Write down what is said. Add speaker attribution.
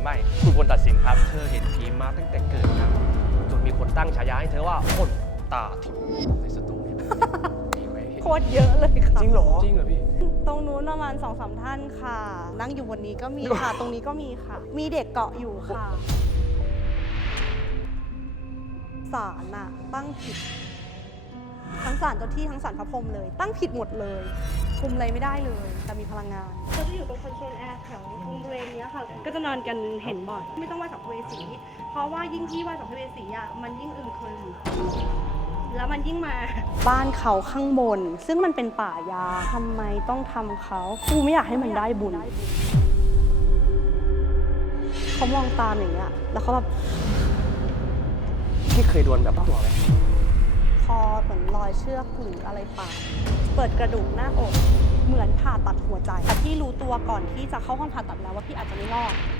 Speaker 1: รือไม่คุณควรตัดสินครับเธอเห็นผีมาตั้งแต่เกิดครับจนมีคนตั้งฉายาให้เธอว่าคนตาทิพย์ในสตูนี่มีไหม
Speaker 2: โคตรเยอะเลยค่ะ
Speaker 1: จริงเหรอจริงเหรอพี่
Speaker 2: ตรงนู้นประมาณ2-3 ท่านค่ะ นั่งอยู่บนนี้ก็มีค่ะ ตรงนี้ก็มีค่ะ มีเด็กเกาะอยู่ค่ะศาลน่ะตั้งผิดทั้งศาลเจ้าที่ทั้งศาลพระพรหมเลย ตั้งผิดหมดเลย คุมอะไรไม่ได้เลย แต่มีพลังงานเขาจะอยู่ตรงคอนโทรลแอร์แถวตรงบริเวณนี้ค่ะ ก็จะนอนกันเห็นบ่อย ไม่ต้องไหว้สัมภเวสี เพราะว่ายิ่งที่ไหว้สัมภเวสีอ่ะมันยิ่งอึมครึมแล้วมันยิ่งมาบ้านเขาข้างบน ซึ่งมันเป็นป่ายาทำไมต้องทำเขากูไม่อยากให้มันได้บุญเขามองตามอย่างเงี้ยแล้วเขาแบบ
Speaker 1: พี่เคยโดนแบบตัวไหม
Speaker 2: คอเหมือนรอยเชือกหรืออะไรปากเปิดกระดูกหน้าอกเหมือนผ่าตัดหัวใจแต่พี่รู้ตัวก่อนที่จะเข้าห้องผ่าตัดแล้วว่าพี่อาจจะไม่รอด